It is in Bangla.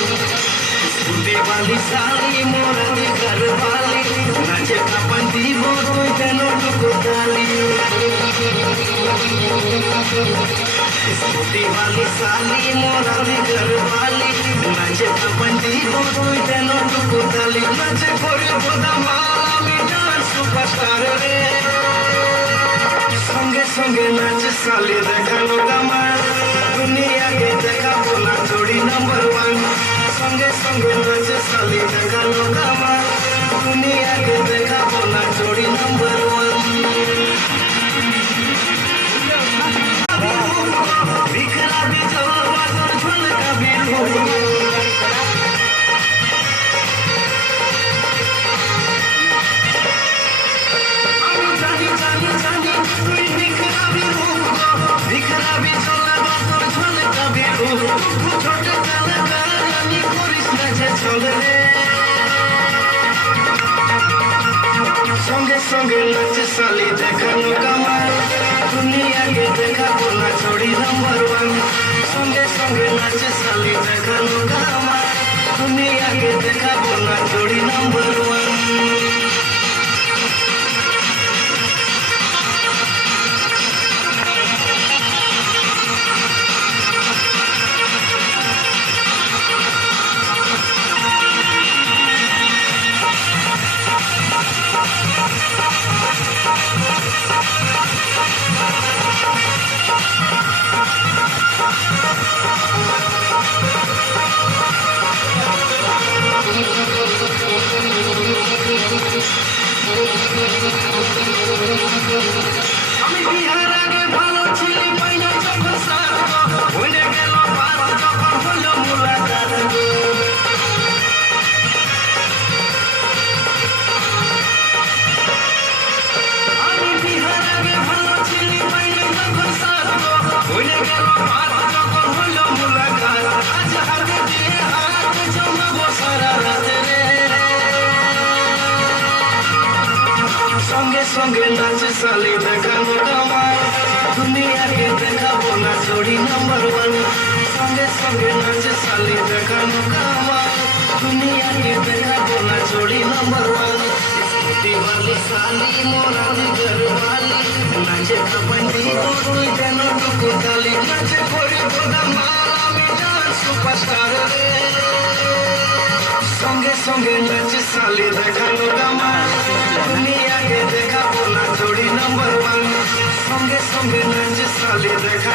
स्कूटी वाली साली मोरा दी घर वाली नाचे अपन दीवो तू तेनो टुको डाली स्कूटी वाली साली मोरा दी घर वाली नाचे अपन दीवो तू तेनो टुको डाली नाचे कोरे बोदा माला में डांस सुपरस्टार रे संगे संगे नाचे साली देखा लोगा मार दुनिया के देखा बोला जोड़ी नंबर 1 संगे संगे नाचे साली देखा लोगा मार दुनिया के देखा बोला जोड़ी नंबर 1 बिखरा भी जलवा तो झलका भी बिखरा भी जलवा तो झलका भी छोटे कलाकार करिस ना जे चले रे संगे संगे नाचे साली देखा लोगा मार दुनिया के देखा बोला जोड़ी नंबर 1 संगे संगे नाचे साली देखा लोगा मार दुनिया के देखा बोला जोड़ी नंबर 1 আমি বিহার আগে ভালো ছিলি পাইনা যখন সার ভুলে গেল পার যখন হলো মুলাকাত আমি বিহার আগে ভালো ছিলি পাইনা যখন সার ভুলে গেল পার যখন হলো মুলাকাত আজ হাতে দিয়ে হাত জমাবো সারা রাত রে संगे संगे नाचे साली देखा लोगा मार दुनिया के देखा बोला जोड़ी नंबर 1 संगे संगे नाचे साली देखा लोगा मार दुनिया के देखा बोला जोड़ी नंबर 1 स्कूटी वाली साली मोरा दी घर वाली नाचे अपन दीवो तू तेनो टुको डाली नाचे कोरे बोदा माला में डांस सुपरस्टार रे संगे संगे नाचे साली देखा लोगा मार दुनिया के देखा बोला जोड़ी नंबर 1 संगे संगे नाचे साली देखा